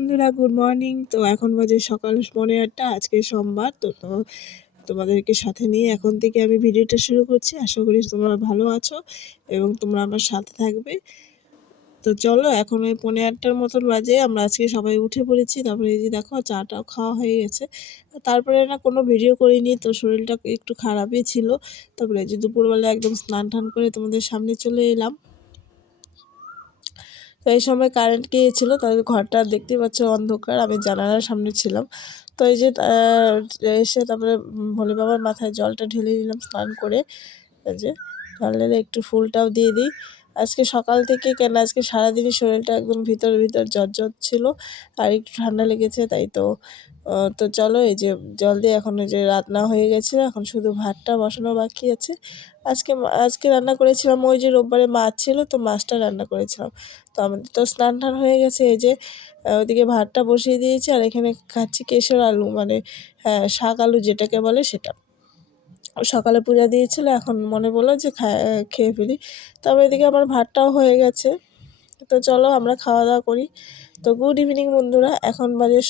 বন্ধুরা, good morning. তো এখন বাজে সকাল 8:30। আজকে সোমবার। তো তোমাদেরকে সাথে নিয়ে এখন থেকে আমি ভিডিওটা শুরু করছি। আশা করি তোমরা ভালো আছো এবং তোমরা আমার সাথে থাকবে। তো চলো, এখন ওই 8:30 মতন বাজে। আমরা আজকে সবাই উঠে পড়েছি। তারপরে এই যে দেখো, চাটাও খাওয়া হয়ে গেছে। তারপরে না কোনো ভিডিও করিনি, তো শরীরটা একটু খারাপই ছিল। তারপরে এই যে দুপুরবেলা একদম স্নান টান করে তোমাদের সামনে চলে এলাম। তো এই সময় কারেন্ট গিয়েছিলো, তাদের ঘরটা দেখতে পাচ্ছ অন্ধকার। আমি জানালার সামনে ছিলাম। তো এই যে এসে তারপরে ভোলে বাবার মাথায় জলটা ঢেলে নিলাম স্নান করে। এই যে জল ঢেলে একটু ফুলটাও দিয়ে দিই। আজকে সকাল থেকে কেন, আজকে সারাদিনই শরীরটা একদম ভিতর জ্বর ছিল, আর একটু ঠান্ডা লেগেছে। তাই তো তো চলো, এই যে জল দিয়ে এখন ওই যে রান্না হয়ে গেছে, এখন শুধু ভাতটা বসানো বাকি আছে। আজকে রান্না করেছিলাম, ওই যে রোববারে মাছ ছিল, তো মাছটা রান্না করেছিলাম। তো আমাদের তো স্নান টান হয়ে গেছে। এই যে ওদিকে ভাতটা বসিয়ে দিয়েছি, আর এখানে খাচ্ছি কেশর আলু, মানে হ্যাঁ, শাক আলু যেটাকে বলে সেটা। সকালে পূজা দিয়েছিল, এখন মনে পড়লো যে খেয়ে ফেলি। তবে এদিকে আমার ভাতটাও হয়ে গেছে। তো চলো আমরা খাওয়া দাওয়া করি। তো গুড ইভিনিং বন্ধুরা, এখন বাজে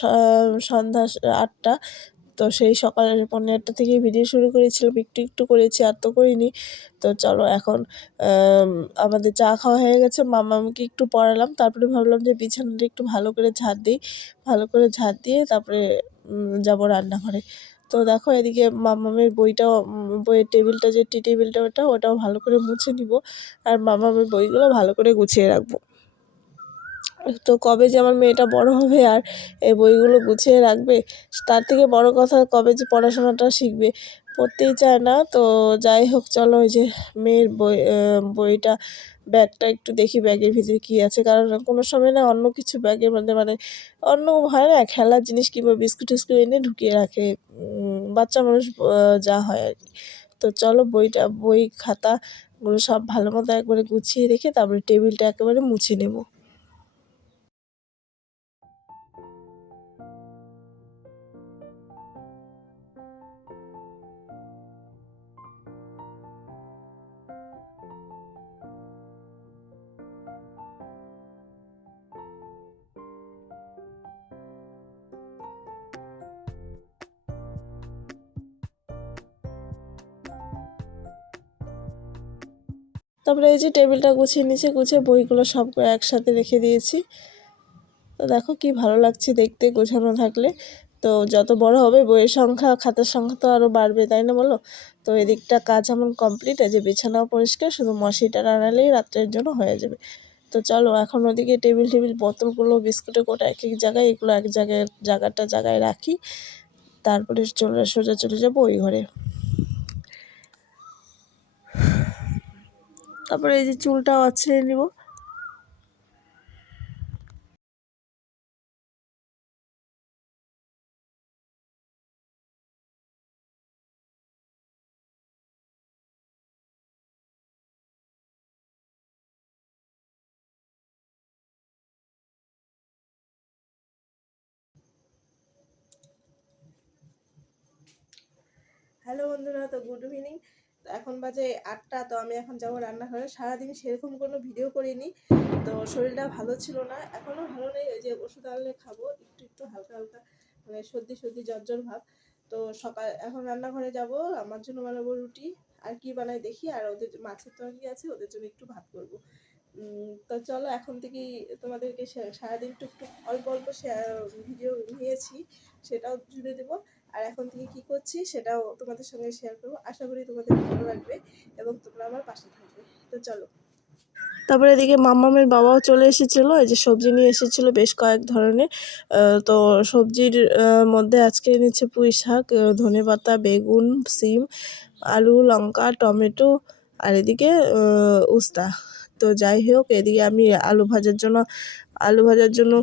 সন্ধ্যা 8টা। তো সেই সকালের 8:30 থেকে ভিডিও শুরু করেছিলাম, একটু করেছি, আর তো করিনি। তো চলো এখন আমাদের চা খাওয়া হয়ে গেছে, মামাকে একটু পড়ালাম। তারপরে ভাবলাম যে বিছানাটা একটু ভালো করে ঝাড় দিই। ভালো করে ঝাড় দিয়ে তারপরে যাবো রান্নাঘরে। তো দেখো, এদিকে মামামের বইয়ের টেবিলটা, যে টি টেবিলটা ওটাও ভালো করে মুছে নিব, আর মামামের বইগুলো ভালো করে গুছিয়ে রাখবো। তো কবে যে আমার মেয়েটা বড় হবে আর এই বইগুলো গুছিয়ে রাখবে, তার থেকে বড় কথা কবে যে পড়াশোনাটা শিখবে, পড়তেই চায় না। তো যাই হোক, চলো ওই যে মেয়ের বইটা, ব্যাগটা একটু দেখি ব্যাগের ভিতরে কী আছে। কারণ কোনো সময় না অন্য কিছু ব্যাগের মধ্যে, মানে অন্য হয় না, খেলার জিনিস কিংবা বিস্কুট টিস্কুট এনে ঢুকিয়ে রাখে, বাচ্চা মানুষ যা হয় আর কি। তো চলো, বই খাতাগুলো সব ভালো মতো একবারে গুছিয়ে রেখে তারপরে টেবিলটা একেবারে মুছে নেব। তারপরে এই যে টেবিলটা গুছিয়ে বইগুলো সব একসাথে রেখে দিয়েছি। তো দেখো কি ভালো লাগছে দেখতে গোছানো থাকলে। তো যত বড় হবে বইয়ের সংখ্যা, খাতার সংখ্যা তো আরও বাড়বে, তাই না বলো? তো এদিকটা কাজ আমার কমপ্লিট, এই যে বিছানাও পরিষ্কার, শুধু মশিটা টানালেই রাত্রের জন্য হয়ে যাবে। তো চলো এখন ওদিকে টেবিল বোতলগুলো, বিস্কুটের কোটা এক এক জায়গায়, এগুলো এক জায়গায় রাখি। তারপরে সোজা চলে যাবো ওই ঘরে। তারপরে এই যে চুলটাও আছড়ে নিব। হ্যালো বন্ধুরা, তো গুড ইভিনিং। তো এখন বাজে 8টা। তো আমি এখন যাবো রান্নাঘরে। সারাদিন সেরকম কোনো ভিডিও করিনি, তো শরীরটা ভালো ছিল না, এখনও ভালো নেই। ওই যে ওষুধ আনলে খাবো, একটু হালকা হালকা, মানে সর্দি জ্বর ভাব। তো এখন রান্নাঘরে যাব, আমার জন্য বানাবো রুটি, আর কি বানাই দেখি। আর ওদের মাছের তরকারি আছে, ওদের জন্য একটু ভাত করবো। তো চলো এখন থেকেই তোমাদেরকে সারাদিন টুকটুক অল্প অল্প ভিডিও নিয়েছি, সেটাও জুড়ে দেবো। আর এখন থেকে কি করছি সেটাও তোমাদের সঙ্গে শেয়ার করবো। আশা করি তোমাদের ভালো লাগবে এবং তোমরা আমার পাশে থাকবে। তো চলো। তারপরে এদিকে মামামের বাবাও চলে এসেছিলো, এই যে সবজি নিয়ে এসেছিলো বেশ কয়েক ধরনের। তো সবজির মধ্যে আজকে এনেছে পুঁই শাক, ধনেপাতা, বেগুন, সিম, আলু, লঙ্কা, টমেটো, আর এদিকে উস্তা। তো যাই হোক, এদিকে আমি আলু ভাজার জন্য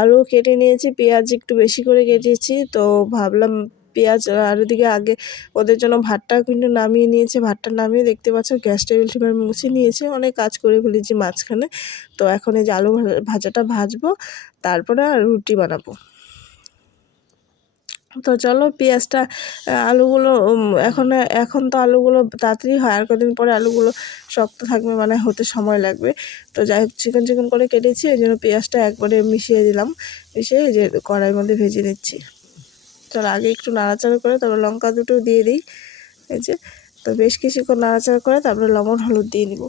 আলু কেটে নিয়েছি, পেঁয়াজ একটু বেশি করে কেটেছি। তো ভাবলাম পেঁয়াজ, আর ওদিকে আগে ওদের জন্য ভাতটা কিন্তু নামিয়ে নিয়েছে। ভাতটা নামিয়ে দেখতে পাচ্ছ গ্যাস টেবিলটা মুছে নিয়েছে, অনেক কাজ করে ফেলেছি মাঝখানে। তো এখন এই যে আলু ভাজাটা ভাজবো, তারপরে আর রুটি বানাবো। তো চলো পেঁয়াজটা আলুগুলো এখন তো আলুগুলো তাড়াতাড়ি হয়, আর কদিন পরে আলুগুলো শক্ত থাকবে, মানে হতে সময় লাগবে। তো যাই হোক চিকন চিকন করে কেটেছি, ওই জন্য পেঁয়াজটা একবারে মিশিয়ে দিলাম, মিশিয়ে এই যে কড়াইয়ের মধ্যে ভেজে নিচ্ছি। চলো আগে একটু নাড়াচাড়া করে তারপর লঙ্কা দুটো দিয়ে দিই, এই যে। তো বেশ কিছুক্ষণ নাড়াচাড়া করে তারপরে লবণ হলুদ দিয়ে নিব।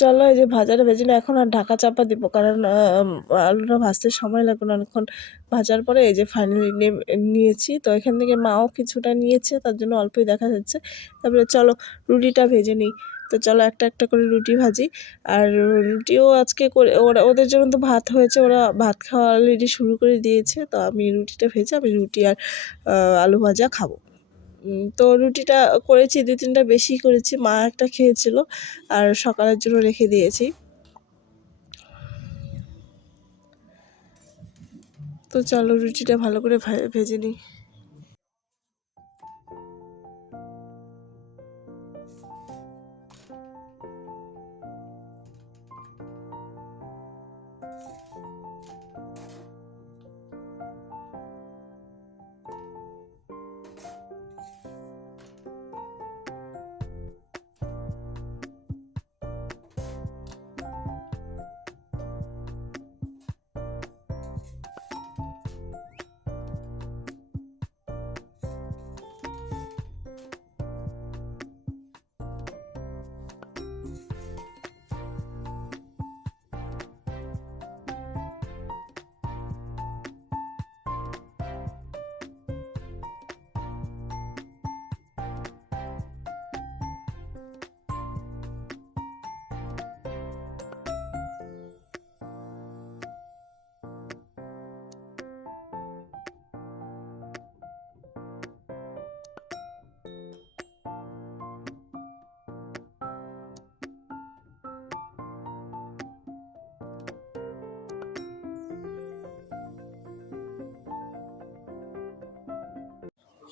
চলো এই যে ভাজাটা ভেজে নিই, এখন আর ঢাকা চাপা দিব, কারণ আলুটা ভাজতে সময় লাগবে না অনেকক্ষণ। ভাজার পরে এই যে ফাইনালি নিয়েছি, তো এখান থেকে মাও কিছুটা নিয়েছে, তার জন্য অল্পই দেখা যাচ্ছে। তারপরে চলো রুটিটা ভেজে নিই। তো চলো একটা একটা করে রুটি ভাজি। আর রুটিও আজকে করে ওদের জন্য তো ভাত হয়েছে, ওরা ভাত খাওয়া অলরেডি শুরু করে দিয়েছে। তো আমি রুটিটা ভেজে আমি রুটি আর আলু ভাজা খাবো। তো রুটিটা করেছি 2-3টা বেশি করেছি, মা একটা খেয়েছিল আর সকালের জন্য রেখে দিয়েছি। তো চলো রুটিটা ভালো করে ভেজে নিই।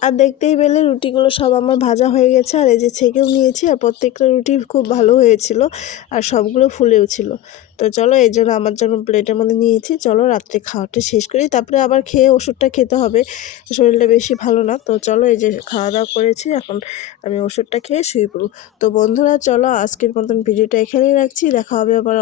আর দেখতেই পেলে রুটিগুলো সব আমার ভাজা হয়ে গেছে, আর এই যে ছেঁকেও নিয়েছি, আর প্রত্যেকটা রুটি খুব ভালো হয়েছিল আর সবগুলো ফুলেও ছিল। তো চলো এই জন্য আমার জন্য প্লেটের মধ্যে নিয়েছি। চলো রাত্রে খাওয়াটা শেষ করি, তারপরে আবার খেয়ে ওষুধটা খেতে হবে, শরীরটা বেশি ভালো না। তো চলো এই যে খাওয়া দাওয়া করেছি, এখন আমি ওষুধটা খেয়ে শুয়ে পড়ব। তো বন্ধুরা চলো আজকের মতন ভিডিওটা এখানেই রাখছি, দেখা হবে আবার।